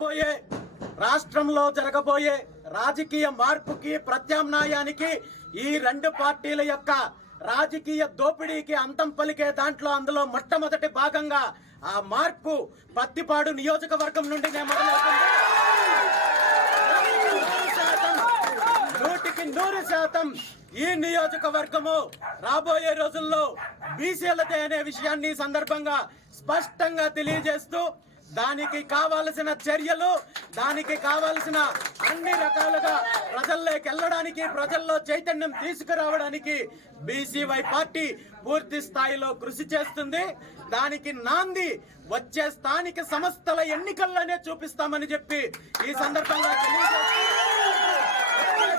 పోయే రాష్ట్రంలో జరగబోయే రాజకీయ మార్పుకి ప్రత్యామ్నాయానికి ఈ రెండు పార్టీల యొక్క రాజకీయ దోపిడీకి అంతం పలికే దాంట్లో అందులో మొట్టమొదటి భాగంగా ఆ మార్పు పత్తిపాడు నియోజకవర్గం నుండి మొదలవుతుంది. 100% ఈ నియోజకవర్గము రాబోయే రోజుల్లో బీసీలదే అనే విషయాన్ని సందర్భంగా స్పష్టంగా తెలియజేస్తూ దానికి కావాల్సిన చర్యలు, దానికి కావాల్సిన అన్ని రకాలుగా ప్రజల్లోకి వెళ్ళడానికి, ప్రజల్లో చైతన్యం తీసుకురావడానికి బీసీవై పార్టీ పూర్తి స్థాయిలో కృషి చేస్తుంది. దానికి నాంది వచ్చే స్థానిక సంస్థల ఎన్నికల్లోనే చూపిస్తామని చెప్పి ఈ సందర్భంగా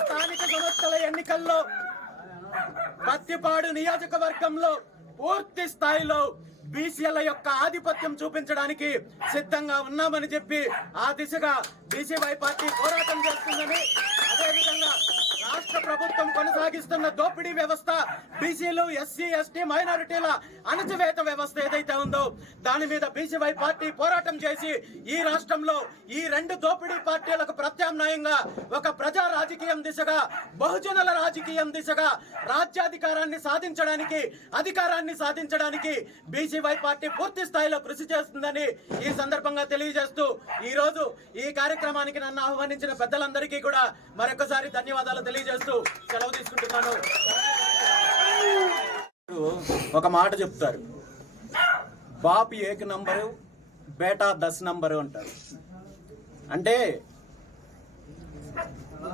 స్థానిక సంస్థల ఎన్నికల్లో పత్తిపాడు నియోజకవర్గంలో పూర్తి స్థాయిలో బీసీల యొక్క ఆధిపత్యం చూపించడానికి సిద్ధంగా ఉన్నామని చెప్పి ఆ దిశగా బీసీవై పార్టీ పోరాటం చేస్తుందని, అదేవిధంగా రాష్ట్ర ప్రభుత్వం కొనసాగిస్తున్న దోపిడీ వ్యవస్థ, బీసీలు, ఎస్సీ, ఎస్టీ, మైనారిటీల అణచివేత వ్యవస్థ ఏదైతే ఉందో దాని మీద బీసీవై పార్టీ పోరాటం చేసి ఈ రాష్ట్రంలో ఈ రెండు దోపిడీ పార్టీలకు ప్రత్యామ్నాయంగా ఒక ప్రజా రాజకీయం దిశగా, బహుజనుల రాజకీయం దిశగా రాజ్యాధికారాన్ని సాధించడానికి, అధికారాన్ని సాధించడానికి బీసీవై పార్టీ పూర్తి స్థాయిలో కృషి చేస్తుందని ఈ సందర్భంగా తెలియజేస్తూ ఈ రోజు ఈ కార్యక్రమానికి నన్ను ఆహ్వానించిన పెద్దలందరికీ కూడా మరొకసారి ధన్యవాదాలు తెలియజేస్తూ సెలవు తీసుకుంటున్నాను. ఒక మాట చెప్తారు, బాప్ ఏక నంబరు బేటా 10 నంబరు అంటారు. అంటే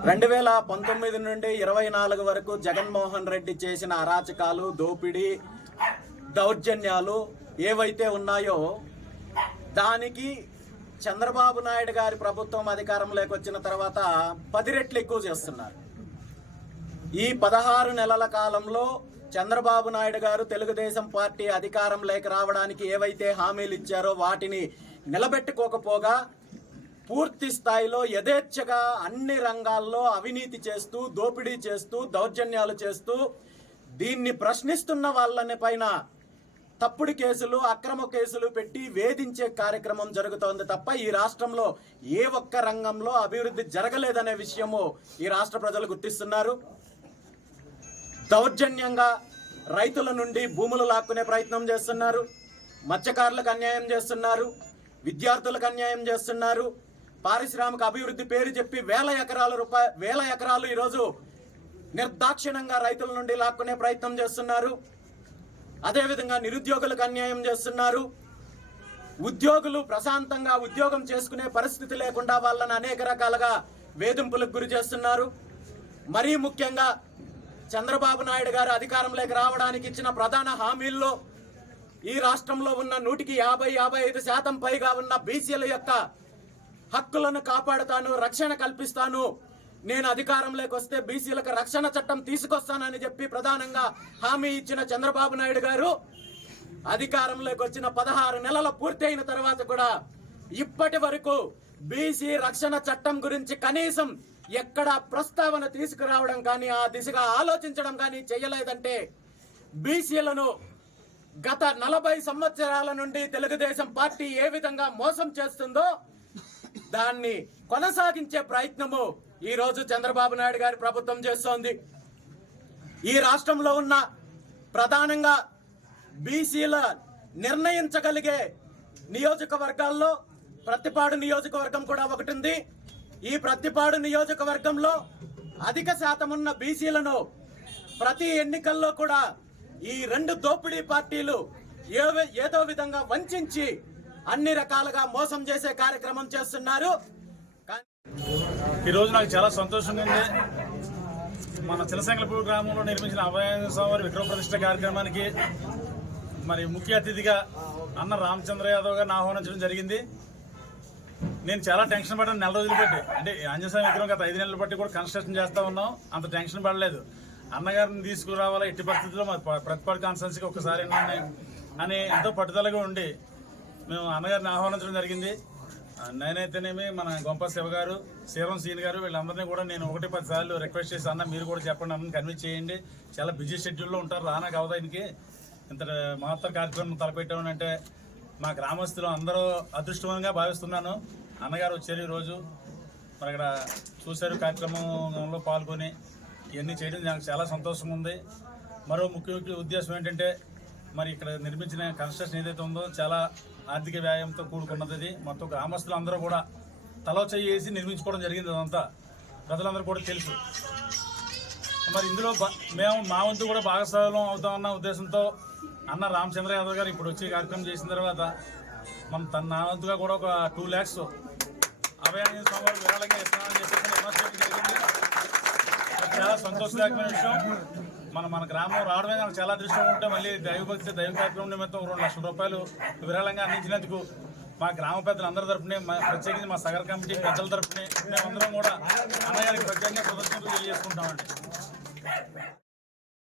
2019 నుండి 24 వరకు జగన్మోహన్ రెడ్డి చేసిన అరాచకాలు, దోపిడీ, దౌర్జన్యాలు ఏవైతే ఉన్నాయో దానికి చంద్రబాబు నాయుడు గారి ప్రభుత్వం అధికారంలోకి వచ్చిన తర్వాత 10 రెట్లు ఎక్కువ చేస్తున్నారు. ఈ 16 నెలల కాలంలో చంద్రబాబు నాయుడు గారు తెలుగుదేశం పార్టీ అధికారంలోకి రావడానికి ఏవైతే హామీలు ఇచ్చారో వాటిని నిలబెట్టుకోకపోగా పూర్తి స్థాయిలో యథేచ్ఛగా అన్ని రంగాల్లో అవినీతి చేస్తూ, దోపిడీ చేస్తూ, దౌర్జన్యాలు చేస్తూ దీన్ని ప్రశ్నిస్తున్న వాళ్ళని పైన తప్పుడు కేసులు, అక్రమ కేసులు పెట్టి వేధించే కార్యక్రమం జరుగుతోంది తప్ప ఈ రాష్ట్రంలో ఏ ఒక్క రంగంలో అభివృద్ధి జరగలేదనే విషయము ఈ రాష్ట్ర ప్రజలు గుర్తిస్తున్నారు. దౌర్జన్యంగా రైతుల నుండి భూములు లాక్కునే ప్రయత్నం చేస్తున్నారు, మత్స్యకారులకు అన్యాయం చేస్తున్నారు, విద్యార్థులకు అన్యాయం చేస్తున్నారు, పారిశ్రామిక అభివృద్ధి పేరు చెప్పి వేల ఎకరాలు ఈరోజు నిర్దాక్షిణ్యంగా రైతుల నుండి లాక్కునే ప్రయత్నం చేస్తున్నారు. అదేవిధంగా నిరుద్యోగులకు అన్యాయం చేస్తున్నారు. ఉద్యోగులు ప్రశాంతంగా ఉద్యోగం చేసుకునే పరిస్థితి లేకుండా వాళ్ళని అనేక రకాలుగా వేధింపులకు గురి చేస్తున్నారు. మరీ ముఖ్యంగా చంద్రబాబు నాయుడు గారు అధికారంలోకి రావడానికి ఇచ్చిన ప్రధాన హామీల్లో ఈ రాష్ట్రంలో ఉన్న 150-55% పైగా ఉన్న బీసీల యొక్క హక్కులను కాపాడుతాను, రక్షణ కల్పిస్తాను, నేను అధికారంలోకి వస్తే బీసీలకు రక్షణ చట్టం తీసుకొస్తానని చెప్పి ప్రధానంగా హామీ ఇచ్చిన చంద్రబాబు నాయుడు గారు అధికారంలోకి వచ్చిన 16 నెలల పూర్తి అయిన తర్వాత కూడా ఇప్పటి వరకు బీసీ రక్షణ చట్టం గురించి కనీసం ఎక్కడ ప్రస్తావన తీసుకురావడం కానీ, ఆ దిశగా ఆలోచించడం కానీ చేయలేదంటే బీసీలను గత 40 సంవత్సరాల నుండి తెలుగుదేశం పార్టీ ఏ విధంగా మోసం చేస్తుందో దాన్ని కొనసాగించే ప్రయత్నము ఈ రోజు చంద్రబాబు నాయుడు గారి ప్రభుత్వం చేస్తోంది. ఈ రాష్ట్రంలో ఉన్న ప్రధానంగా బీసీల నిర్ణయించగలిగే నియోజకవర్గాల్లో ప్రత్తిపాడు నియోజకవర్గం కూడా ఒకటి ఉంది. ఈ ప్రత్తిపాడు నియోజకవర్గంలో అధిక శాతం ఉన్న బీసీలను ప్రతి ఎన్నికల్లో కూడా ఈ రెండు దోపిడీ పార్టీలు ఏదో విధంగా వంచి అన్ని రకాలుగా మోసం చేసే కార్యక్రమం చేస్తున్నారు. ఈరోజు నాకు చాలా సంతోషంగా ఉంది. మన చిలసంగలపూడి గ్రామంలో నిర్మించిన అభయాంజనేయ స్వామి విగ్రహ ప్రతిష్ఠ కార్యక్రమానికి మరి ముఖ్య అతిథిగా అన్న రామచంద్ర యాదవ్ గారిని ఆహ్వానించడం జరిగింది. నేను చాలా టెన్షన్ పడ్డాను 4 రోజులు బట్టి. అంటే ఆంజనేయ స్వామి విగ్రహం గత 5 నెలలు బట్టి కూడా కన్స్ట్రక్షన్ చేస్తూ ఉన్నాం, అంత టెన్షన్ పడలేదు. అన్నగారిని తీసుకురావాలా ఎట్టి పరిస్థితుల్లో మా ప్రతిపాడు కాన్స్టిట్యున్సీకి ఒకసారి అని ఎంతో పట్టుదలగా ఉండి మేము అన్నగారిని ఆహ్వానించడం జరిగింది. నేనైతేనేమి మన గొంప శివ గారు, శ్రీరామ్ సీన్ గారు వీళ్ళందరినీ కూడా నేను 1-10 సార్లు రిక్వెస్ట్ చేసి అన్న మీరు కూడా చెప్పండి, అన్నని కన్విన్స్ చేయండి, చాలా బిజీ షెడ్యూల్లో ఉంటారు, రానాక అవదా ఆయనకి ఇంత మహత్తర కార్యక్రమం తలపెట్టామని అంటే మా గ్రామస్తులు అందరూ అదృష్టవంతంగా భావిస్తున్నాను. అన్నగారు వచ్చారు ఈరోజు. మరి ఇక్కడ చూశారు, కార్యక్రమంలో పాల్గొని ఇవన్నీ చేయడం నాకు చాలా సంతోషంగా ఉంది. మరో ముఖ్య ఉద్దేశం ఏంటంటే, మరి ఇక్కడ నిర్మించిన కన్స్ట్రక్షన్ ఏదైతే ఉందో చాలా ఆర్థిక వ్యయంతో కూడుకున్నది. అది మొత్తం గ్రామస్తులు అందరూ కూడా తలో చెయ్యి వేసి నిర్మించుకోవడం జరిగింది. అదంతా ప్రజలందరూ కూడా తెలుసు. మరి ఇందులో మేము మా వంతు కూడా భాగస్వామ్యం అవుతామన్న ఉద్దేశంతో అన్న రామచంద్ర యాదవ్ గారు ఇప్పుడు వచ్చి కార్యక్రమం చేసిన తర్వాత మనం నా వంతుగా కూడా ఒక 2 lakhs అభయాంజనేయ స్వామి వారు విరాళంగా ఇస్తున్నామని చెప్పేసి అనౌన్స్ చేయడం జరిగింది. చాలా సంతోషదాయకమైన విషయం. మన గ్రామం రావడమే నాకు చాలా దృష్టిగా ఉంటే మళ్ళీ దైవ కార్యక్రమం నిమిత్తం 2 లక్షల రూపాయలు విరాళంగా అందించినందుకు మా గ్రామ పెద్దలందరి తరఫునే, ప్రత్యేకించి మా సగర్ కమిటీ పెద్దల తరఫునే మేమందరం కూడా అన్నగారికి ప్రత్యేకంగా కృతజ్ఞతలు తెలియజేసుకుంటామండి.